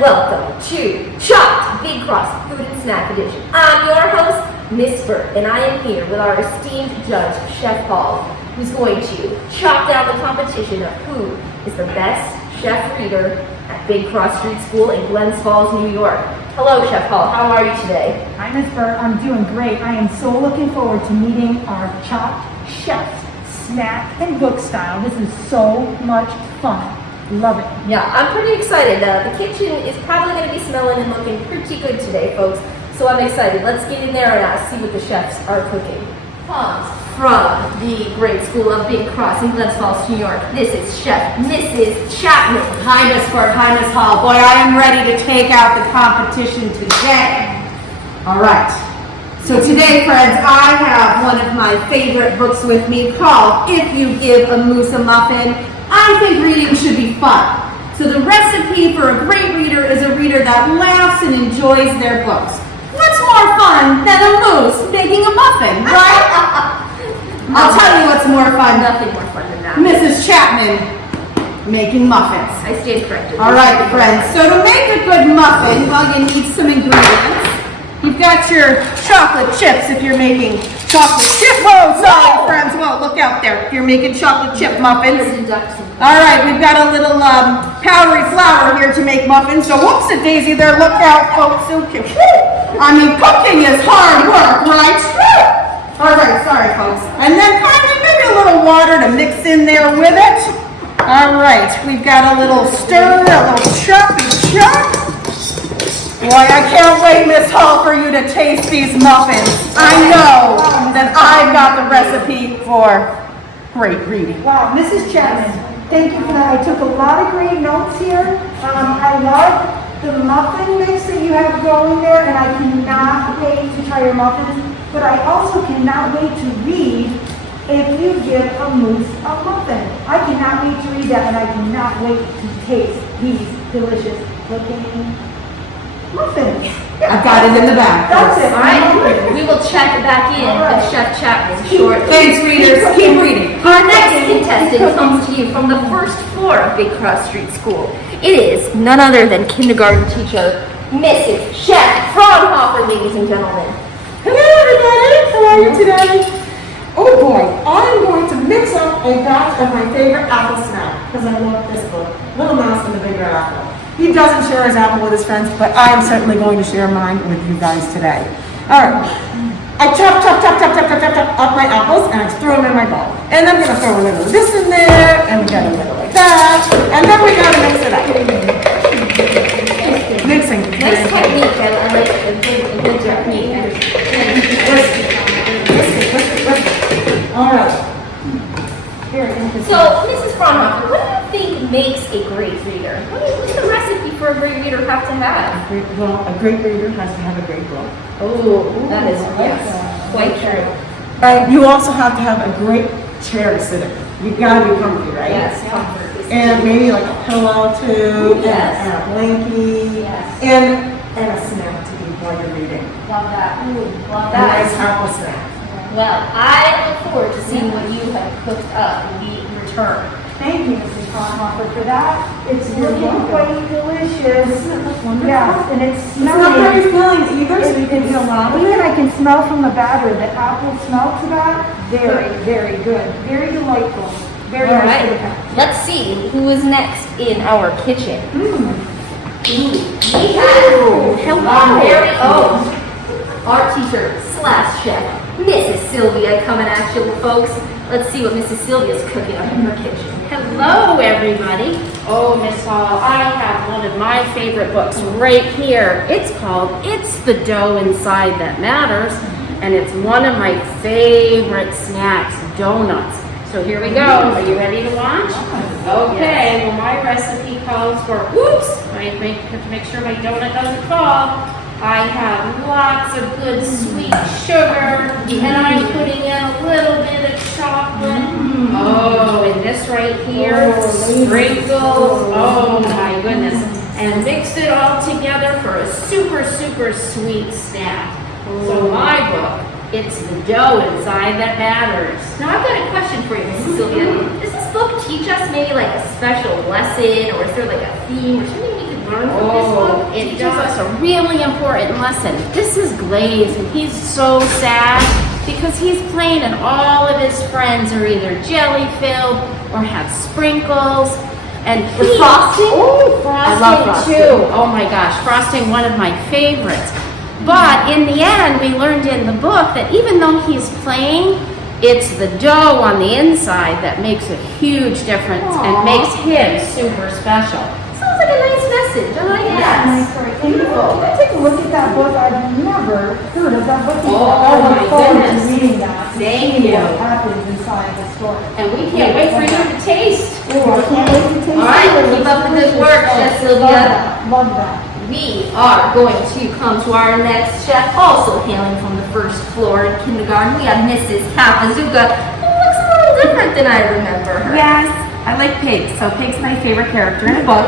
welcome to Chopped Big Cross Food and Snack Edition. I'm your host, Miss Burt, and I am here with our esteemed judge, Chef Hall, who's going to chop down the competition of who is the best chef reader at Big Cross Street School in Glens Falls, New York. Hello, Chef Hall. How are you today? Hi, Miss Burt. I'm doing great. I am so looking forward to meeting our chopped chefs, snack and book style. This is so much fun. Love it. Yeah, I'm pretty excited. The kitchen is probably going to be smelling and looking pretty good today, folks. So I'm excited. Let's get in there and see what the chefs are cooking. Comes from the great school of Big Cross in Glens Falls, New York. This is Chef Mrs. Chapman. Hi, Miss Burt. Hi, Miss Hall. Boy, I am ready to take out the competition today. All right. So today, friends, I have one of my favorite books with me called If You Give a Moose a Muffin. I think reading should be fun. So the recipe for a great reader is a reader that laughs and enjoys their books. What's more fun than a moose making a muffin, right? I'll tell you what's more fun. Nothing more fun than that. Mrs. Chapman making muffins. I stand corrected. All right, friends. So to make a good muffin, well, you need some ingredients. You've got your chocolate chips if you're making chocolate chip. Whoa, sorry, friends. Whoa, look out there if you're making chocolate chip muffins. All right, we've got a little powdery flour here to make muffins. So whoops-a-daisy there. Look out, folks. Okay. I mean, cooking is hard work, right? All right, sorry, folks. And then maybe a little water to mix in there with it. All right, we've got a little stir, a little choppy chop. Boy, I can't wait, Miss Hall, for you to taste these muffins. I know that I've got the recipe for great reading. Wow, Mrs. Chapman, thank you for that. I took a lot of great notes here. I love the muffin mix that you have going there, and I cannot wait to try your muffins. But I also cannot wait to read If You Give a Moose a Muffin. I cannot wait to read that, and I cannot wait to taste these delicious looking muffins. I've got it in the back. That's it. All right, we will check back in with Chef Chapman shortly. Thanks, readers. Keep reading. Our next contestant comes to you from the first floor of Big Cross Street School. It is none other than kindergarten teacher, Mrs. Chef Fraunhofer, ladies and gentlemen. Hello everybody, how are you today? Oh boy, I'm going to mix up a batch of my favorite apple snack because I love this book, Little Mouse and the Big Red Apple. He doesn't share his apple with his friends, but I am certainly going to share mine with you guys today. All right, I chop up my apples and I throw them in my bowl. And I'm going to throw a little of this in there, and we got a little like that, and then we got to mix it up. Mixing. Nice technique, I like a good technique. All right. So, Mrs. Fraunhofer, what do you think makes a great reader? What's the recipe for a great reader have to have? Well, a great reader has to have a great book. Oh, that is, yes, quite true. And you also have to have a great chair to sit in. You've got to be comfy, right? Yes, comfort. And maybe like a pillow too, Yes. and a blankie, Yes. and a snack to eat while you're reading. Love that. Love A nice that. apple snack. Well, I look forward to seeing what you have cooked up when we return. Thank you, Mrs. Fraunhofer, for that. It's looking quite delicious. Yes, and it's It's not very smelling. filling either, so you can eat a lot of Even it. I can smell from the batter, the apple smell to that. Very, very good. Very delightful. Very All nice right, to the back. let's see who is next in our kitchen. We Ooh, have our very own art teacher slash chef, Mrs. Sylvia, coming at you, folks. Let's see what Mrs. Sylvia's cooking up in her kitchen. Hello, everybody. Oh, Miss Hall, I have one of my favorite books right here. It's called It's the Dough Inside That Matters, and it's one of my favorite snacks, donuts. So here we go. Are you ready to watch? Okay, well, my recipe calls for, whoops, I have to make sure my donut doesn't fall. I have lots of good sweet sugar, and I'm putting in a little bit of chocolate. Oh, and this right here, sprinkles. Oh my goodness. And mix it all together for a super, super sweet snack. So my book, It's the Dough Inside That Matters. Now I've got a question for you, Mrs. Sylvia. Does this book teach us maybe like a special lesson, or is there like a theme or something we could learn from this book? it teaches us a really important lesson. This is Glaze, and he's so sad because he's plain and all of his friends are either jelly-filled or have sprinkles. And frosting? Oh, frosting, I love frosting too. Oh my gosh, frosting, one of my favorites. But in the end, we learned in the book that even though he's plain, it's the dough on the inside that makes a huge difference and makes him super special. Sounds like a nice message. I like that. Nice story. And you know, take a look at that book. I've never heard of that book before. Oh, I my look forward to goodness. reading that. Thank you. What happens inside the story. And we can't wait for you to taste. Oh, I can't wait to taste it. All right, keep up the good work, Chef Sylvia. Love that. We are going to come to our next chef, also hailing from the first floor in kindergarten. We have Mrs. Kapazuka, who looks a little different than I remember her. Yes, I like pigs. So pig's my favorite character in a book.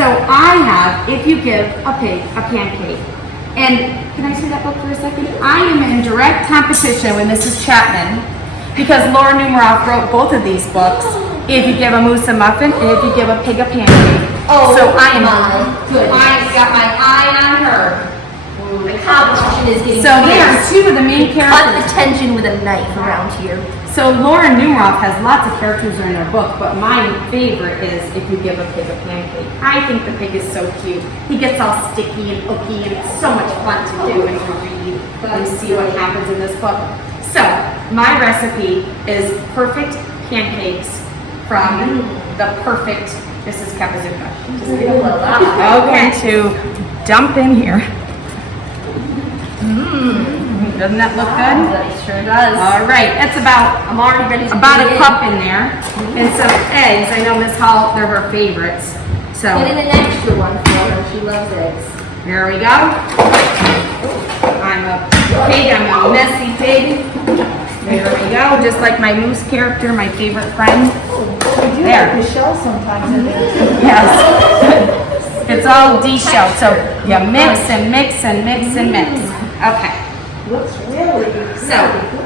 So I have, if you give a pig a pancake, and can I see that book for a second? I am in direct competition with Mrs. Chapman because Laura Numeroff wrote both of these books. If you give a moose a muffin, and if you give a pig a pancake. Oh, so I am. my goodness. I've got my eye on her. The competition is getting So they are fierce. two of the main Cut characters. the tension with a knife around here. So Laura Numeroff has lots of characters in her book, but my favorite is If You Give a Pig a Pancake. I think the pig is so cute. He gets all sticky and ooky, and it's so much fun to do and to read and see what happens in this book. So my recipe is perfect pancakes from the perfect Mrs. Kapazuka. Okay, to dump in here. Doesn't that look good? That sure does. All right, that's I'm already ready to about dig a cup in there, and some eggs. I know Miss Hall, they're her favorites. So Get in an extra one for her. She loves eggs. there we go. I'm a pig, I'm a messy pig. There we go, just like my moose character, my favorite friend. I do There. like the shell sometimes in there too. Yes. It's all de-shelled, so you mix and mix and mix and mix. Okay. Looks really good. So,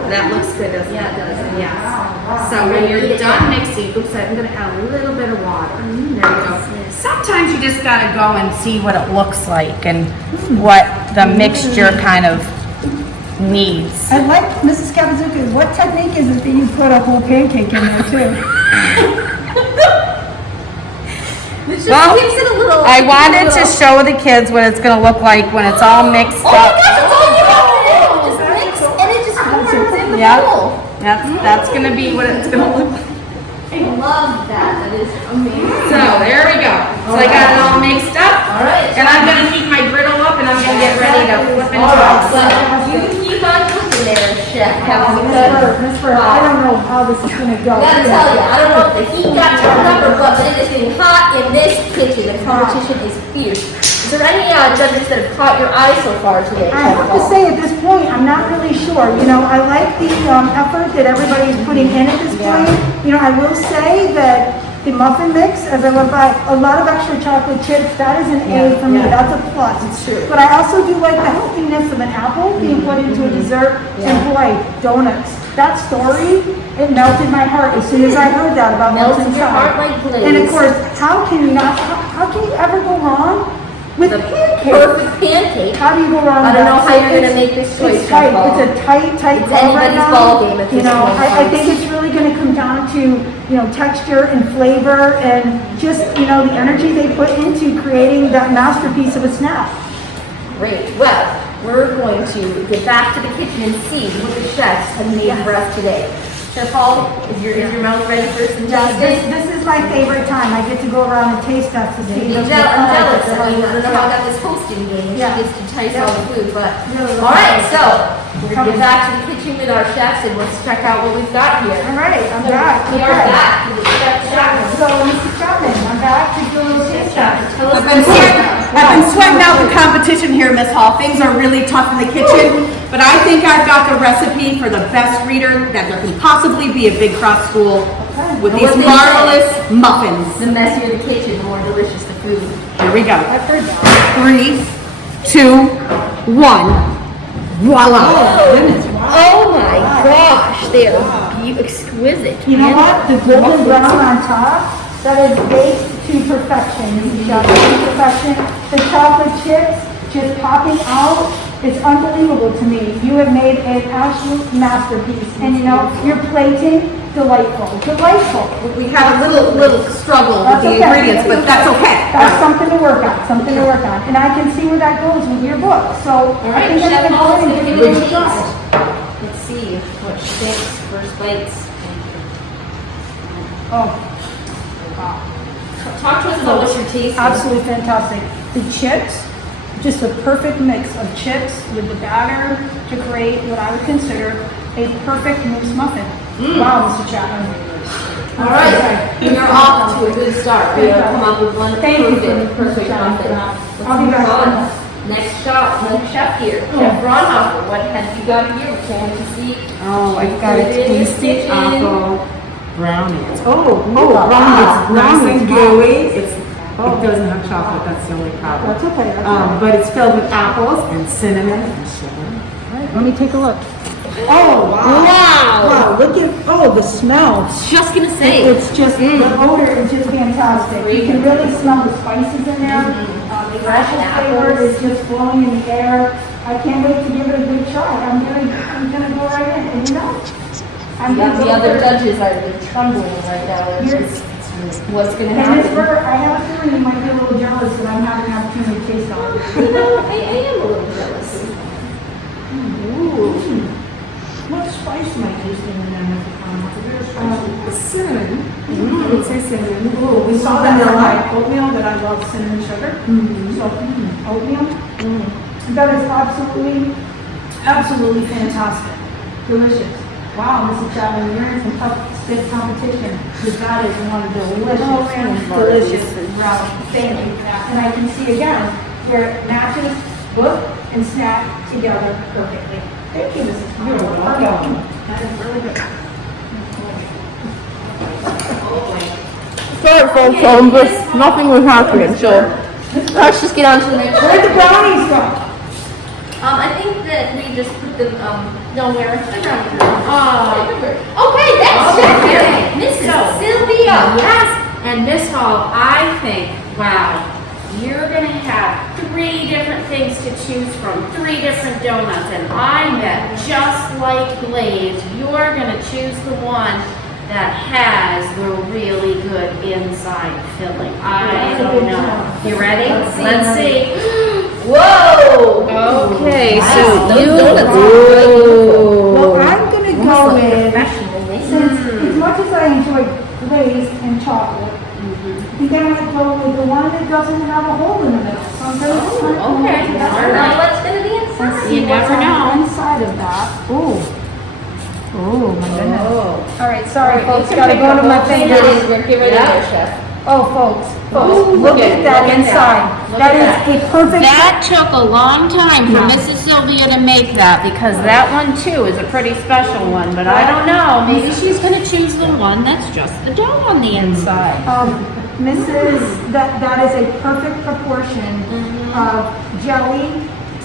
that looks good, doesn't it? Yeah, it does. Yes. So when you're done mixing, oops, I'm gonna add a little bit of water. There you go. Sometimes you just gotta go and see what it looks like and what the mixture kind of needs. I like Mrs. Kapazuka. What technique is it that you put a whole pancake in there too? It just Well, gives it a little. I wanted to show the kids what it's gonna look like when it's all mixed Oh my up. gosh, it's all you have to do. Just mix and it just forms in the Yeah. bowl. That's gonna be what it's gonna look like. I love that. That is amazing. So there we go. So I got it all mixed up. All right. And I'm gonna heat my griddle up and I'm gonna get ready to flip and All right, toss. so you keep on cooking there, Chef. Miss Burt, I don't know how this is gonna go. I gotta tell you, I don't know if the heat got turned up or what, but it is getting hot in this kitchen. The competition is fierce. Is there any judges that have caught your eye so far today? I have to say at this point, I'm not really sure. You know, I like the effort that everybody's putting in at this point. You know, I will say that the muffin mix, as I went by, a lot of extra chocolate chips, that is an A for me. That's a plus. It's true. But I also do like the healthiness of an apple being put into a dessert. And boy, donuts. That story, it melted my heart as soon as I heard that about Melted what's your inside. heart like glaze. And of course, how can you ever go wrong with The pancakes? perfect pancake. How do you go wrong I with don't that? know how you're gonna It's- make this choice, It's tight, Chef Paul. it's a tight It's call right anybody's now. ball game at You this know, point, I folks. think it's really gonna come down to, you know, texture and flavor and just, you know, the energy they put into creating that masterpiece of a snack. Great. Well, we're going to get back to the kitchen and see what the chefs have made for us today. Chef Paul, is your mouth ready for some tasting? This is my favorite time. I get to go around and taste test to see. I'm jealous of how you don't know how I got this hosting game. Yeah. She gets to taste all the food, but Really all right. love it. So we're gonna get back to the kitchen with our chefs and let's check out what we've got here. All right, I'm back. We are Okay. back with the Chef Chapman. So, Mrs. Chapman, I'm back to do a little taste test. Tell us I've been sweating out the competition here, Miss Hall. Things are really tough in the kitchen, but I think I've got the recipe for the best reader that there can possibly be at Big Cross School with And these what they marvelous muffins. The messier the kitchen, the more delicious the food. Here we go. I've heard that. 3, 2, 1. Voila. Oh my gosh, they are exquisite. You know what? The golden brown on top, that is baked to perfection. This is just to perfection. The chocolate chips just popping out. It's unbelievable to me. You have made an absolute masterpiece. And you know, your plating, delightful. Delightful. We had a little struggle with That's the okay. ingredients, but that's okay. That's something to work on, something to work on. And I can see where that goes with your book. So, All right, I think Chef that's Paul's important. gonna Give give it it a a try. taste. Let's see what she thinks. First bites. Oh, Talk to us about what you're tasting. absolutely fantastic. The chips, just a perfect mix of chips with the batter to create what I would consider a perfect mousse muffin. Wow, Mr. Chapman. All right, you're off to a good start. We have come up with one Thank you for perfect Mr. muffin. Chapman. Let's I'll be move back. on. Next shop, next chef here, Chef Braunhofer. What have you got here? Can you see? Oh, I've got a tasty Kitchen. apple brownies. Nice and gooey. It doesn't have chocolate, that's the only problem. That's okay. That's all right. But it's filled with apples and cinnamon and sugar. Let me take a look. Oh, wow. Wow, look at, the smell. Just gonna say. It's just, the odor is just fantastic. You can really smell the spices in there. The Fresh apple flavor apples. is just flowing in the air. I can't wait to give it a good try. I'm gonna go right in. And you know, I'm gonna The go other for it. judges are trembling right now. It's You're- just, what's gonna And Ms. happen? Burt, I have a feeling you might be a little jealous that I'm having an opportunity to taste all of it. You know, I am a little jealous. What spice am I tasting in there, Mr. Conrad? Cinnamon. I would say cinnamon. Ooh, we saw that in my oatmeal, that I love cinnamon sugar. So, oatmeal. That is absolutely fantastic. Delicious. Wow, Mrs. Chapman, you're in some tough, stiff competition, because that is one delicious brownie. Thank you for that. And I can see again, where it matches book and snack together perfectly. Thank you, Mrs. You're welcome. That is really good. Sorry, folks, but nothing was happening, so let's just get on to the next. Where'd the brownies go? I think that we just put them, nowhere. Okay, that's Okay. Mrs. Sylvia. Yes, and Miss Hall, I think, wow, you're gonna have 3 different things to choose from, 3 different donuts, and I bet just like Blaze, you're gonna choose the one that has the really good inside filling. I don't know. You ready? Let's see. Whoa. Okay, Wow, so those you. donuts are really beautiful. Well, I'm gonna go with, Professional, they since as much as I enjoy glazed and chocolate, I think I might go with the one that doesn't have a hole in the middle. So I'm gonna Oh, turn it okay. over to that I one. don't know what's gonna be Let's inside. see You what's never on know. the inside of that. Ooh. Oh, my goodness. Oh. All right, sorry, You folks, can gotta pick go up to my both fingers. fingers. Get rid of it, Chef. Oh, folks, Ooh, look look at at that that. inside. Look That at is a perfect. That took a long time for Mrs. Sylvia to make that because that one too is a pretty special one, but I don't know. Maybe she's gonna choose the one that's just the dough on the inside. That is a perfect proportion of jelly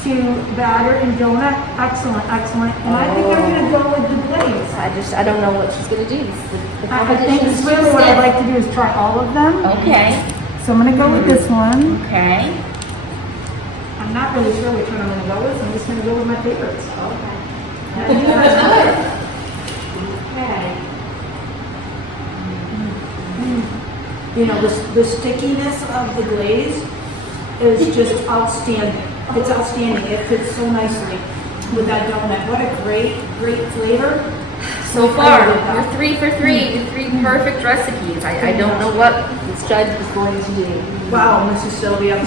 to batter and donut. Excellent, excellent. And I think I'm gonna go with the glaze. I don't know what she's gonna do. The I think competition's really too what I'd stiff. like to do is try all of them. Okay, So I'm gonna go with this one. okay. I'm not really sure which one I'm gonna go with, so I'm just gonna go with my favorites. Okay. You know, the stickiness of the glaze is just outstanding. It's outstanding. It fits so nicely with that donut. What a great flavor. So far, you're 3 for 3. You're 3 perfect recipes. I don't know what this judge is going to do. Wow, Mrs. Sylvia.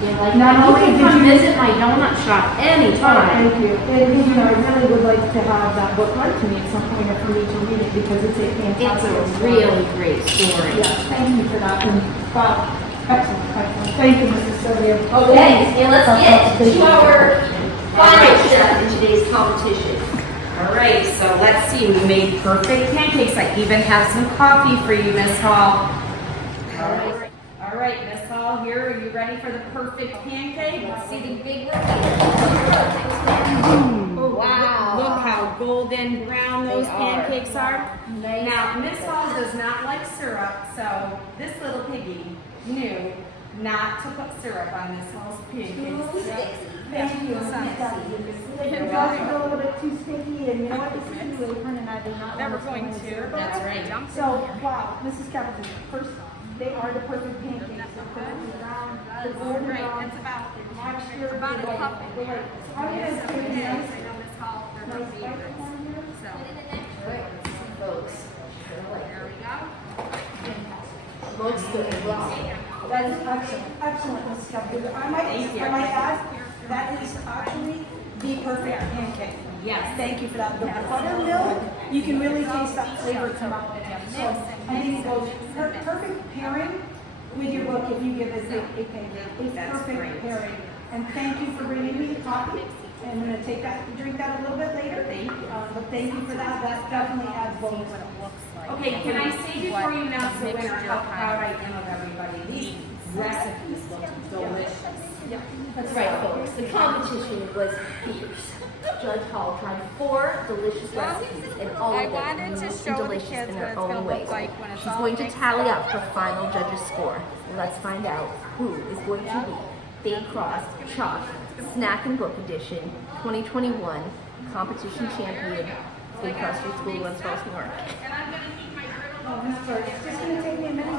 Not You only can did come you visit my donut shop anytime. Thank you. And, you know, I really would like to have that book read to me at some point for me to read it because it's a It's fantastic a story. really great story. Yes, thank you for that. And wow, excellent, excellent. Thank you, Mrs. Sylvia. Okay, and let's get to our final chef in today's competition. All right, so let's see. We made perfect pancakes. I even have some coffee for you, Miss Hall. All right, Miss Hall, here. Are you ready for the perfect pancake? Let's see the big one. Wow. Look how golden brown those They are. pancakes are. Now, Miss Hall does not like syrup, so this little piggy knew not to put syrup on this whole pancake. Thank you. It does get a little bit too sticky, and you know what, this is the apron, and I did not Never want to going put to. syrup on That's it. right. So, wow, Mrs. Captain, first, they are the perfect pancakes. They're perfectly round, they're golden brown. It's about Texture, about a like, cup. they're like, I'm gonna say nice, I know Miss Hall for her nice spice favorites. on here. So Folks, there we go. looks good. Wow. That is excellent, excellent, Mrs. Captain. I might add, that is actually the perfect pancake. Yes. Thank you for that. The buttermilk, you can really taste that flavor come out with it. So I think it goes perfect pairing with your book if you give us a pancake. It's perfect pairing. And thank you for bringing me the coffee. And I'm gonna take that, drink that a little bit later. Thank you. But thank you for that. That definitely adds bonus. Okay, can I say before you announce the winner how proud I am of everybody? These recipes look delicious. That's right, folks. The competition was fierce. Judge Hall tried 4 delicious recipes, and all of them wanted to new show and the delicious kids in what their it's own gonna ways. look like when it's She's all going to mixed tally up. up her final judge's score. Let's find out who is going to be Big Cross Chalk Snack and Book Edition 2021 competition champion, Big Cross Street School, West Falls, New York. Oh, Miss Bird, it's just gonna take me a minute to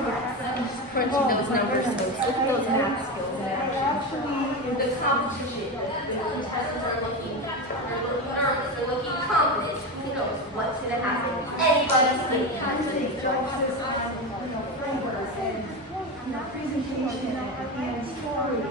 Crunching those numbers, folks. Look at those math skills in I action. actually, The competition, the contestants are looking nervous, they're looking confident. Who knows what's going to happen? Anybody's game. judges, flavors and presentation and story. And,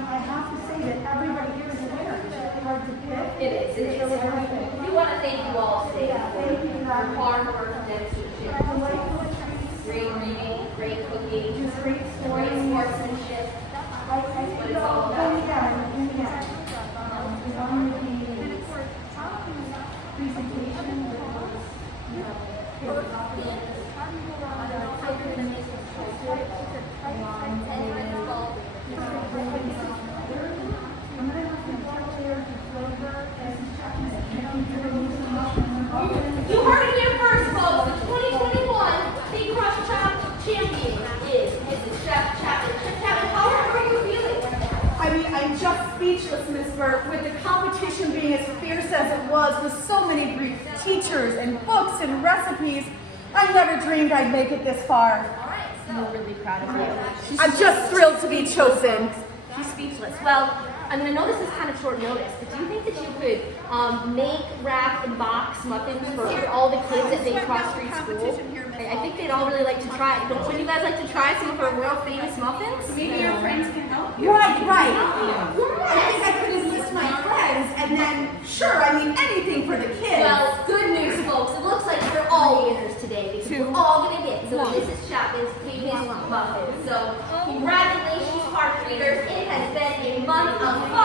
I have to say that everybody here is a winner. It's really hard to pick. It is. It's really hard to pick. We want to thank you all today Yeah, thank you for for that. your hard work and dedication. Delightful treats, Great reading, great cooking, just great great stories. sportsmanship. I think I'll go again. It's on the presentation. You heard it here first, folks. The 2021 Big Cross Chalk champion is Mrs. Chef Chapman. Chef Chapman, how are you feeling? I mean, I'm just speechless, Miss Burt, with the competition being as fierce as it was, with so many great teachers and books and recipes. I never dreamed I'd make it this far. We're really proud of you. I'm just thrilled to be chosen. She's speechless. Well, I mean, I know this is kind of short notice, but do you think that you could make, wrap, and box muffins for all the kids at Big Cross Street School? I think they'd all really like to try it. Would you guys like to try some of our world famous muffins? Maybe your friends can help you. Right. I think I could enlist my friends, and then, sure, I mean, anything for the kids. Well, good news, folks. It looks like you're all winners today because we're all going to get some of Mrs. Chapman's famous muffins. So, congratulations, Park Readers. It has been a month of fun.